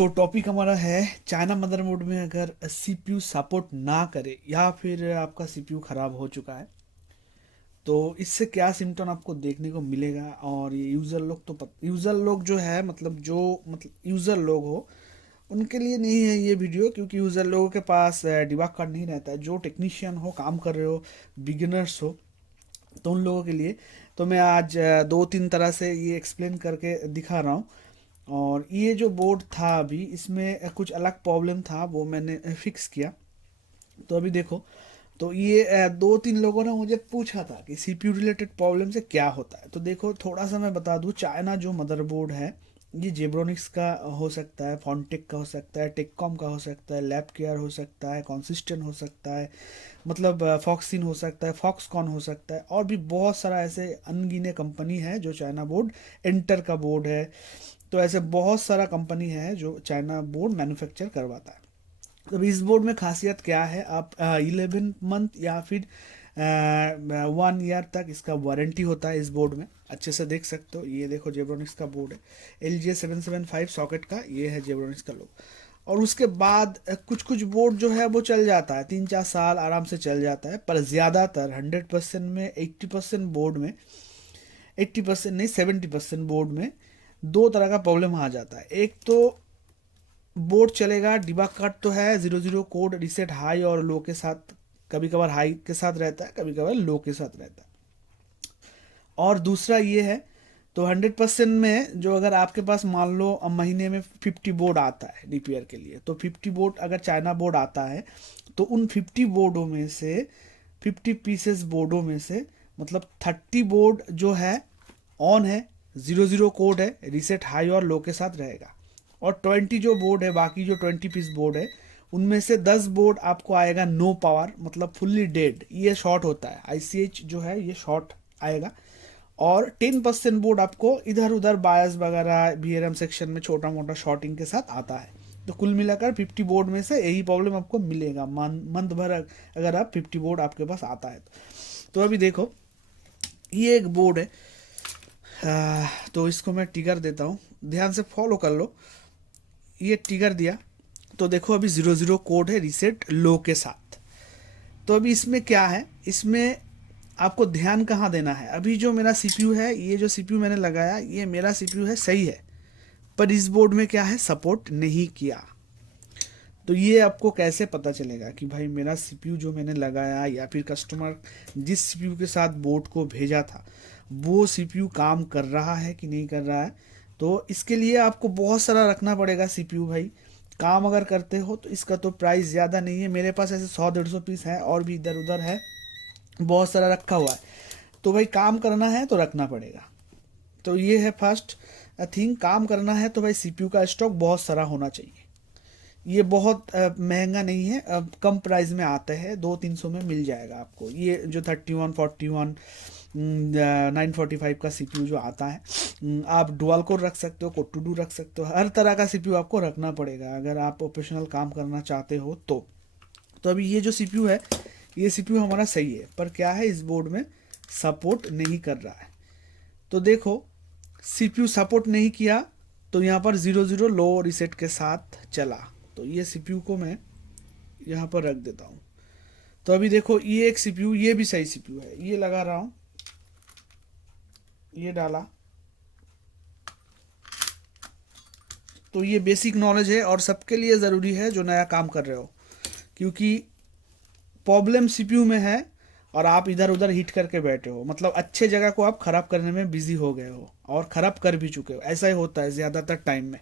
सो topic हमारा है China motherboard में अगर सीपीयू सपोर्ट ना करे या फिर आपका सीपीयू खराब हो चुका है तो इससे क्या सिम्टम आपको देखने को मिलेगा। और ये यूज़र लोग यूज़र लोग जो है मतलब यूज़र लोग हो उनके लिए नहीं है ये वीडियो, क्योंकि यूज़र लोगों के पास डिबग कार्ड नहीं रहता है। जो टेक्नीशियन हो, काम कर रहे हो, बिगिनर्स हो, तो उन लोगों के लिए तो मैं आज दो तीन तरह से ये एक्सप्लेन करके दिखा रहा हूँ। और ये जो बोर्ड था अभी इसमें कुछ अलग प्रॉब्लम था, वो मैंने फिक्स किया। तो अभी देखो, तो ये दो तीन लोगों ने मुझे पूछा था कि सीपीयू रिलेटेड प्रॉब्लम से क्या होता है। तो देखो थोड़ा सा मैं बता दूं, चाइना जो मदरबोर्ड है ये जेब्रोनिक्स का हो सकता है, फोनटेक का हो सकता है, टेक्कॉम का हो सकता है, लैब केयर हो सकता है, कॉन्सिस्टेंट हो सकता है, मतलब फॉक्सिन हो सकता है, फॉक्सकॉन हो सकता है, और भी बहुत सारा ऐसे अनगिने कंपनी है जो चाइना बोर्ड, एंटर का बोर्ड है। तो ऐसे बहुत सारा कंपनी है जो चाइना बोर्ड मैन्युफैक्चर करवाता है। तो इस बोर्ड में खासियत क्या है, आप 11 मंथ या फिर 1 ईयर तक इसका वारंटी होता है। इस बोर्ड में अच्छे से देख सकते हो, ये देखो जेब्रोनिक्स का बोर्ड है, LJ775 सॉकेट का, ये है जेब्रोनिक्स का लोग। और उसके बाद कुछ कुछ बोर्ड जो है वो चल जाता है, 3-4 साल आराम से चल जाता है। पर ज़्यादातर 100% में 80% बोर्ड में, 80% नहीं 70% बोर्ड में दो तरह का प्रॉब्लम आ जाता है। एक तो बोर्ड चलेगा, डिबग कार्ड तो है, 00 कोड रिसेट हाई और लो के साथ, कभी कभार हाई के साथ रहता है, कभी कभार लो के साथ रहता है। और दूसरा ये है, तो 100% में जो अगर आपके पास मान लो महीने में 50 बोर्ड आता है रिपेयर के लिए, तो 50 बोर्ड अगर चाइना बोर्ड आता है तो उन 50 बोर्डों में से, 50 पीसेस बोर्डों में से मतलब 30 बोर्ड जो है ऑन है, 00 कोड है, रीसेट हाई और लो के साथ रहेगा। और 20 जो बोर्ड है, बाकी जो 20 पीस बोर्ड है, उनमें से 10 बोर्ड आपको आएगा नो पावर, मतलब फुल्ली डेड, ये शॉर्ट होता है, ICH जो है ये शॉर्ट आएगा। और 10% बोर्ड आपको इधर उधर बायस वगैरह VRM सेक्शन में छोटा मोटा शॉर्टिंग के साथ आता है। तो कुल मिलाकर 50 बोर्ड में से यही प्रॉब्लम आपको मिलेगा मंथ भर, अगर आप 50 बोर्ड आपके पास आता है तो अभी देखो, ये एक बोर्ड है। तो इसको मैं टिगर देता हूँ, ध्यान से फॉलो कर लो। ये टिगर दिया, तो देखो अभी 00 कोड है रीसेट लो के साथ। तो अभी इसमें क्या है, इसमें आपको ध्यान कहाँ देना है। अभी जो मेरा सीपीयू है, ये जो सीपीयू मैंने लगाया, ये मेरा सीपीयू है, सही है। पर इस बोर्ड में क्या है, सपोर्ट नहीं किया। तो ये आपको कैसे पता चलेगा कि भाई मेरा सीपीयू जो मैंने लगाया या फिर कस्टमर जिस सीपीयू के साथ बोर्ड को भेजा था वो सीपीयू काम कर रहा है कि नहीं कर रहा है। तो इसके लिए आपको बहुत सारा रखना पड़ेगा सीपीयू भाई। काम अगर करते हो तो इसका तो प्राइस ज़्यादा नहीं है, मेरे पास ऐसे 100-150 पीस है, और भी इधर उधर है, बहुत सारा रखा हुआ है। तो भाई काम करना है तो रखना पड़ेगा। तो ये है फर्स्ट थिंग, काम करना है तो भाई सीपीयू का स्टॉक बहुत सारा होना चाहिए। ये बहुत महंगा नहीं है, कम प्राइस में आता है, 200-300 में मिल जाएगा आपको। ये जो 3141 945 का सीपीयू जो आता है, आप डुअल कोर रख सकते हो, कोड टू डू रख सकते हो, हर तरह का सीपीयू आपको रखना पड़ेगा अगर आप प्रोफेशनल काम करना चाहते हो तो अभी ये जो सीपीयू है, ये सीपीयू हमारा सही है, पर क्या है इस बोर्ड में सपोर्ट नहीं कर रहा है। तो देखो, सीपीयू सपोर्ट नहीं किया तो यहाँ पर 00 लो रिसेट के साथ चला। तो ये सीपीयू को मैं यहाँ पर रख देता हूँ। तो अभी देखो, ये एक सीपीयू, ये भी सही सीपीयू है, ये लगा रहा हूँ, ये डाला। तो ये बेसिक नॉलेज है और सबके लिए ज़रूरी है जो नया काम कर रहे हो, क्योंकि प्रॉब्लम सीपीयू में है और आप इधर उधर हिट करके बैठे हो, मतलब अच्छे जगह को आप खराब करने में बिजी हो गए हो और खराब कर भी चुके हो। ऐसा ही होता है ज़्यादातर टाइम में।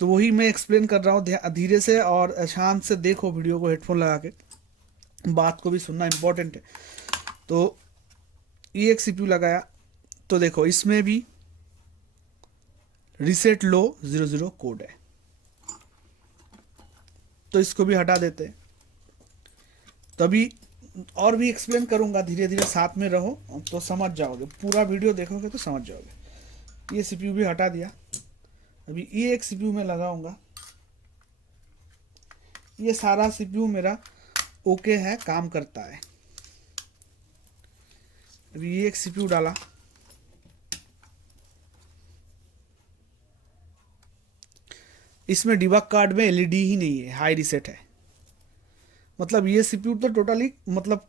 तो वही मैं एक्सप्लेन कर रहा हूँ, धीरे से और शांत से देखो वीडियो को, हेडफोन लगा के, बात को भी सुनना इम्पोर्टेंट है। तो ये एक सीपीयू लगाया, तो देखो इसमें भी रिसेट लो 00 कोड है, तो इसको भी हटा देते हैं। तभी और भी एक्सप्लेन करूंगा, धीरे धीरे साथ में रहो तो समझ जाओगे, पूरा वीडियो देखोगे तो समझ जाओगे। ये सीपीयू भी हटा दिया, अभी ये एक सीपीयू में लगाऊंगा। ये सारा सीपीयू मेरा ओके है, काम करता है। अभी ये एक सीपीयू डाला, इसमें डिबग कार्ड में एलईडी ही नहीं है, हाई रीसेट है। मतलब ये सीपीयू तो टोटली मतलब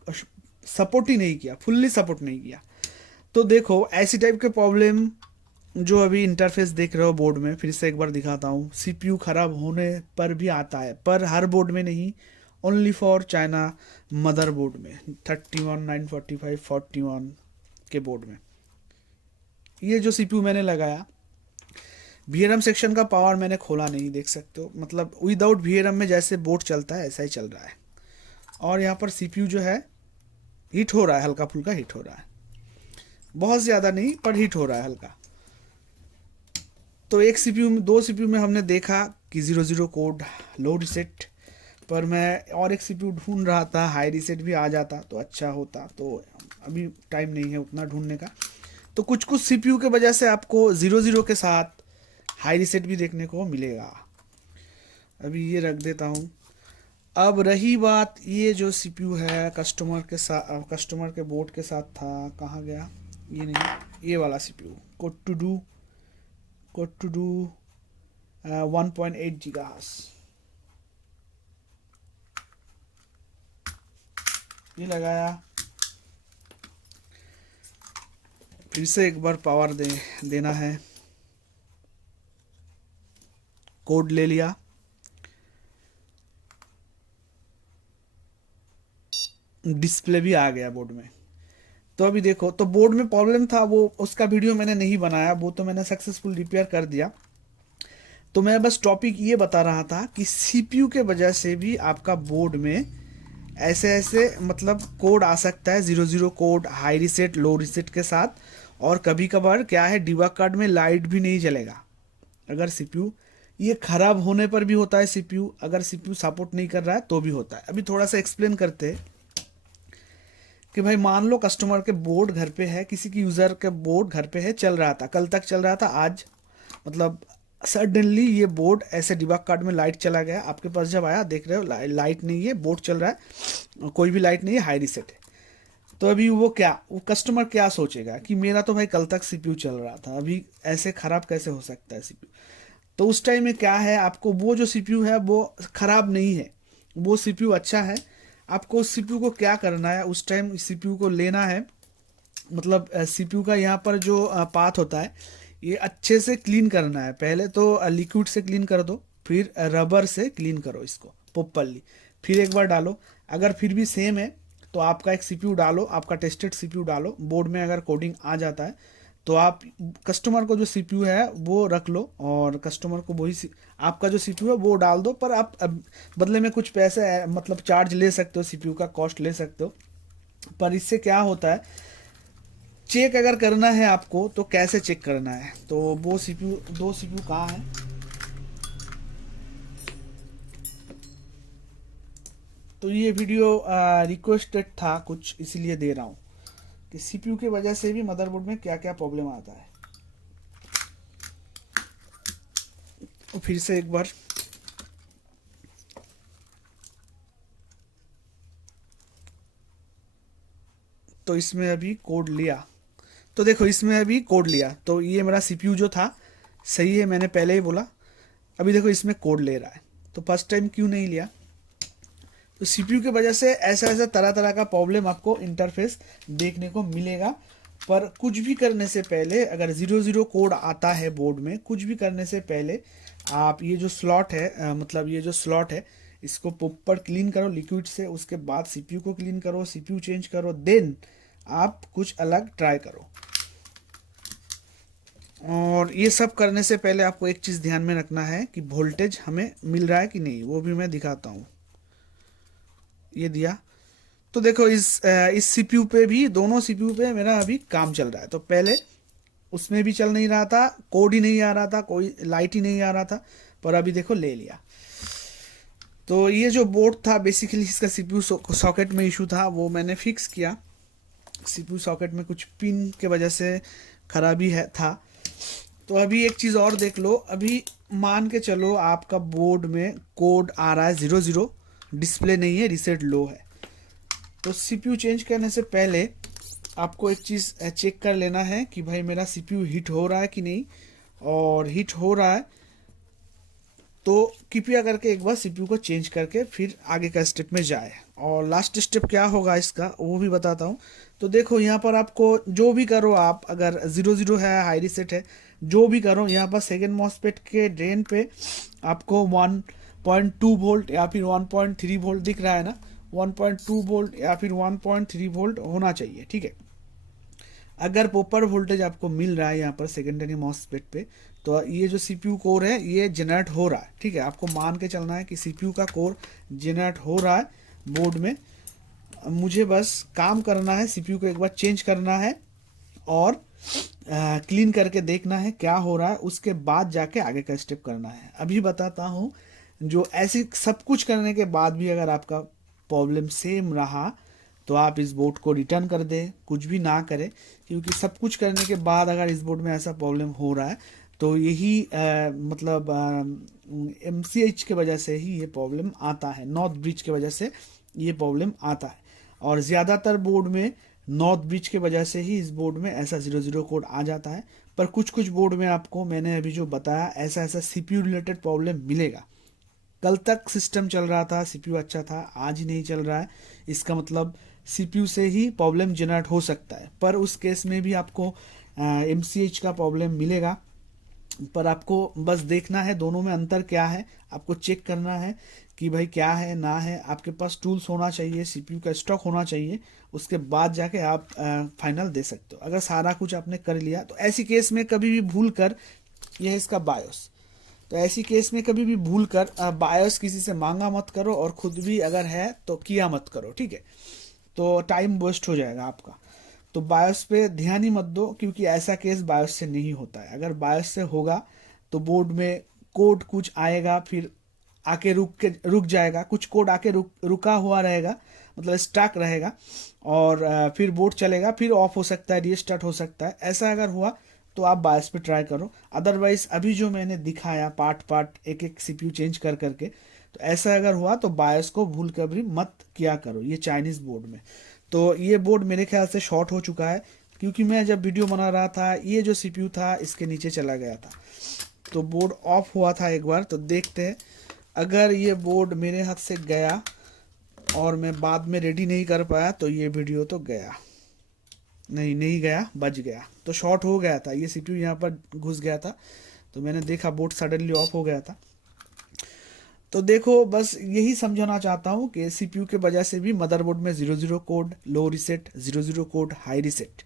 सपोर्ट ही नहीं किया, फुल्ली सपोर्ट नहीं किया। तो देखो ऐसी टाइप के प्रॉब्लम जो अभी इंटरफेस देख रहे हो बोर्ड में, फिर से एक बार दिखाता हूँ। सीपीयू खराब होने पर भी आता है, पर हर बोर्ड में नहीं, ओनली फॉर चाइना मदरबोर्ड में 31 945 41 के बोर्ड में। ये जो सीपीयू मैंने लगाया, वीआरएम सेक्शन का पावर मैंने खोला नहीं, देख सकते हो, मतलब विदाउट वीआरएम में जैसे बोर्ड चलता है ऐसा ही चल रहा है। और यहाँ पर सीपीयू जो है हीट हो रहा है, हल्का फुल्का हीट हो रहा है, बहुत ज़्यादा नहीं पर हीट हो रहा है हल्का। तो एक सीपीयू में, दो सीपीयू में हमने देखा कि 00 कोड लो रिसेट, पर मैं और एक सीपीयू ढूंढ रहा था, हाई रिसेट भी आ जाता तो अच्छा होता, तो अभी टाइम नहीं है उतना ढूंढने का। तो कुछ कुछ सीपीयू के वजह से आपको 00 के साथ हाई रिसेट भी देखने को मिलेगा। अभी ये रख देता हूँ। अब रही बात, ये जो सीपीयू है कस्टमर के साथ, कस्टमर के बोर्ड के साथ था, कहाँ गया, ये नहीं, ये वाला सीपीयू कोड टू डू 1.8 गीगाहर्ट्ज़, ये लगाया। फिर से एक बार पावर देना है, कोड ले लिया, डिस्प्ले भी आ गया बोर्ड में। तो अभी देखो, तो बोर्ड में प्रॉब्लम था, वो उसका वीडियो मैंने नहीं बनाया, वो तो मैंने सक्सेसफुल रिपेयर कर दिया। तो मैं बस टॉपिक ये बता रहा था कि सीपीयू के वजह से भी आपका बोर्ड में ऐसे ऐसे मतलब कोड आ सकता है, 00 कोड हाई रिसेट लो रिसेट के साथ। और कभी कभार क्या है, डिबग कार्ड में लाइट भी नहीं जलेगा अगर सीपीयू, ये खराब होने पर भी होता है सीपीयू, अगर सीपीयू सपोर्ट नहीं कर रहा है तो भी होता है। अभी थोड़ा सा एक्सप्लेन करते हैं कि भाई मान लो कस्टमर के बोर्ड घर पे है, किसी की यूज़र के बोर्ड घर पे है, चल रहा था, कल तक चल रहा था, आज मतलब सडनली ये बोर्ड ऐसे डिबग कार्ड में लाइट चला गया, आपके पास जब आया देख रहे हो लाइट नहीं है, बोर्ड चल रहा है, कोई भी लाइट नहीं है, हाई रिसेट है। तो अभी वो कस्टमर क्या सोचेगा कि मेरा तो भाई कल तक सीपीयू चल रहा था, अभी ऐसे खराब कैसे हो सकता है सीपीयू। तो उस टाइम में क्या है, आपको वो जो सीपीयू है वो खराब नहीं है, वो सीपीयू अच्छा है। आपको उस सीपीयू को क्या करना है, उस टाइम सीपीयू को लेना है, मतलब सीपीयू का यहाँ पर जो पाथ होता है ये अच्छे से क्लीन करना है। पहले तो लिक्विड से क्लीन कर दो, फिर रबर से क्लीन करो इसको प्रॉपरली, फिर एक बार डालो। अगर फिर भी सेम है तो आपका एक सीपीयू डालो, आपका टेस्टेड सीपीयू डालो, बोर्ड में अगर कोडिंग आ जाता है तो आप कस्टमर को जो सीपीयू है वो रख लो, और कस्टमर को वही आपका जो सीपीयू है वो डाल दो। पर आप बदले में कुछ पैसे मतलब चार्ज ले सकते हो, सीपीयू का कॉस्ट ले सकते हो। पर इससे क्या होता है, चेक अगर करना है आपको तो कैसे चेक करना है, तो वो सीपीयू, दो सीपीयू कहाँ है, तो ये वीडियो रिक्वेस्टेड था कुछ, इसलिए दे रहा हूँ कि सीपीयू की वजह से भी मदरबोर्ड में क्या क्या प्रॉब्लम आता है। तो फिर से एक बार, तो इसमें अभी कोड लिया, तो देखो इसमें अभी कोड लिया, तो ये मेरा सीपीयू जो था सही है, मैंने पहले ही बोला। अभी देखो इसमें कोड ले रहा है, तो फर्स्ट टाइम क्यों नहीं लिया, तो सीपीयू की वजह से ऐसा ऐसा तरह तरह का प्रॉब्लम आपको इंटरफेस देखने को मिलेगा। पर कुछ भी करने से पहले, अगर 00 कोड आता है बोर्ड में, कुछ भी करने से पहले आप ये जो स्लॉट है मतलब ये जो स्लॉट है इसको प्रॉपर क्लीन करो लिक्विड से, उसके बाद सीपीयू को क्लीन करो, सीपीयू चेंज करो, देन आप कुछ अलग ट्राई करो। और ये सब करने से पहले आपको एक चीज़ ध्यान में रखना है कि वोल्टेज हमें मिल रहा है कि नहीं, वो भी मैं दिखाता हूँ। ये दिया, तो देखो इस सीपीयू पे भी, दोनों सीपीयू पे मेरा अभी काम चल रहा है। तो पहले उसमें भी चल नहीं रहा था, कोड ही नहीं आ रहा था, कोई लाइट ही नहीं आ रहा था, पर अभी देखो ले लिया। तो ये जो बोर्ड था बेसिकली इसका सीपीयू सॉकेट में इशू था, वो मैंने फिक्स किया। सीपीयू सॉकेट में कुछ पिन के वजह से खराबी है था। तो अभी एक चीज़ और देख लो, अभी मान के चलो आपका बोर्ड में कोड आ रहा है 00, डिस्प्ले नहीं है, रीसेट लो है, तो सीपीयू चेंज करने से पहले आपको एक चीज़ चेक कर लेना है कि भाई मेरा सीपीयू हीट हो रहा है कि नहीं। और हीट हो रहा है तो कृपया करके एक बार सीपीयू को चेंज करके फिर आगे का स्टेप में जाए। और लास्ट स्टेप क्या होगा इसका वो भी बताता हूँ। तो देखो यहाँ पर आपको जो भी करो आप, अगर 00 है, हाई रिसेट है, जो भी करो, यहाँ पर सेकेंड मॉसफेट के ड्रेन पे आपको 1.2 वोल्ट या फिर 1.3 वोल्ट दिख रहा है ना, 1.2 वोल्ट या फिर 1.3 वोल्ट होना चाहिए, ठीक है। अगर प्रॉपर वोल्टेज आपको मिल रहा है यहाँ पर सेकेंडरी मॉसफेट पे, तो ये जो सीपीयू कोर है ये जनरेट हो रहा है, ठीक है। आपको मान के चलना है कि सीपीयू का कोर जनरेट हो रहा है बोर्ड में। मुझे बस काम करना है, सीपीयू को एक बार चेंज करना है और क्लीन करके देखना है क्या हो रहा है, उसके बाद जाके आगे का स्टेप करना है। अभी बताता हूँ, जो ऐसी सब कुछ करने के बाद भी अगर आपका प्रॉब्लम सेम रहा तो आप इस बोर्ड को रिटर्न कर दें, कुछ भी ना करें, क्योंकि सब कुछ करने के बाद अगर इस बोर्ड में ऐसा प्रॉब्लम हो रहा है तो यही मतलब MCH के वजह से ही ये प्रॉब्लम आता है, नॉर्थ ब्रिज के वजह से ये प्रॉब्लम आता है। और ज़्यादातर बोर्ड में नॉर्थ ब्रिज के वजह से ही इस बोर्ड में ऐसा 00 कोड आ जाता है। पर कुछ कुछ बोर्ड में आपको मैंने अभी जो बताया ऐसा ऐसा CPU रिलेटेड प्रॉब्लम मिलेगा। कल तक सिस्टम चल रहा था, CPU अच्छा था, आज ही नहीं चल रहा है, इसका मतलब CPU से ही प्रॉब्लम जनरेट हो सकता है। पर उस केस में भी आपको MCH का प्रॉब्लम मिलेगा। पर आपको बस देखना है दोनों में अंतर क्या है, आपको चेक करना है कि भाई क्या है ना है। आपके पास टूल्स होना चाहिए, सीपीयू का स्टॉक होना चाहिए, उसके बाद जाके आप फाइनल दे सकते हो। अगर सारा कुछ आपने कर लिया तो ऐसी केस में कभी भी भूल कर, यह है इसका बायोस, तो ऐसी केस में कभी भी भूल कर बायोस किसी से मांगा मत करो, और खुद भी अगर है तो किया मत करो, ठीक है। तो टाइम वेस्ट हो जाएगा आपका। तो बायोस पे ध्यान ही मत दो, क्योंकि ऐसा केस बायोस से नहीं होता है। अगर बायोस से होगा तो बोर्ड में कोड कुछ आएगा, फिर आके रुक जाएगा, कुछ कोड आके रुका हुआ रहेगा, मतलब स्टक रहेगा, और फिर बोर्ड चलेगा, फिर ऑफ हो सकता है, रीस्टार्ट हो सकता है। ऐसा अगर हुआ तो आप बायोस पे ट्राई करो। अदरवाइज अभी जो मैंने दिखाया पार्ट पार्ट एक एक सीपीयू चेंज कर करके, तो ऐसा अगर हुआ तो बायोस को भूल कर भी मत किया करो ये चाइनीज़ बोर्ड में। तो ये बोर्ड मेरे ख्याल से शॉर्ट हो चुका है, क्योंकि मैं जब वीडियो बना रहा था ये जो सीपीयू था इसके नीचे चला गया था, तो बोर्ड ऑफ हुआ था एक बार। तो देखते हैं, अगर ये बोर्ड मेरे हाथ से गया और मैं बाद में रेडी नहीं कर पाया तो ये वीडियो तो गया, नहीं गया, बच गया। तो शॉर्ट हो गया था, ये सीपीयू यहाँ पर घुस गया था, तो मैंने देखा बोर्ड सडनली ऑफ हो गया था। तो देखो, बस यही समझाना चाहता हूँ कि सीपीयू के वजह से भी मदरबोर्ड में 00 code low reset, 00 code high reset,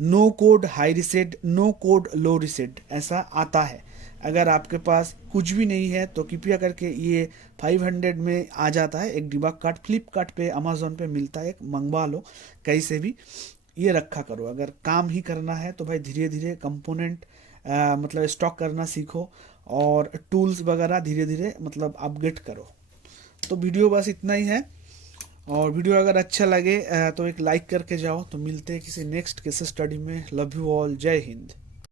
no code high reset, no code low reset ऐसा आता है। अगर आपके पास कुछ भी नहीं है तो कृपया करके ये 500 में आ जाता है एक डिबग कार्ड, फ्लिपकार्ट पे, अमेजोन पे मिलता है, एक मंगवा लो कहीं से भी, ये रखा करो। अगर काम ही करना है तो भाई धीरे धीरे कंपोनेंट मतलब स्टॉक करना सीखो, और टूल्स वगैरह धीरे धीरे मतलब अपग्रेड करो। तो वीडियो बस इतना ही है, और वीडियो अगर अच्छा लगे तो एक लाइक करके जाओ। तो मिलते हैं किसी नेक्स्ट केस स्टडी में। लव यू ऑल, जय हिंद।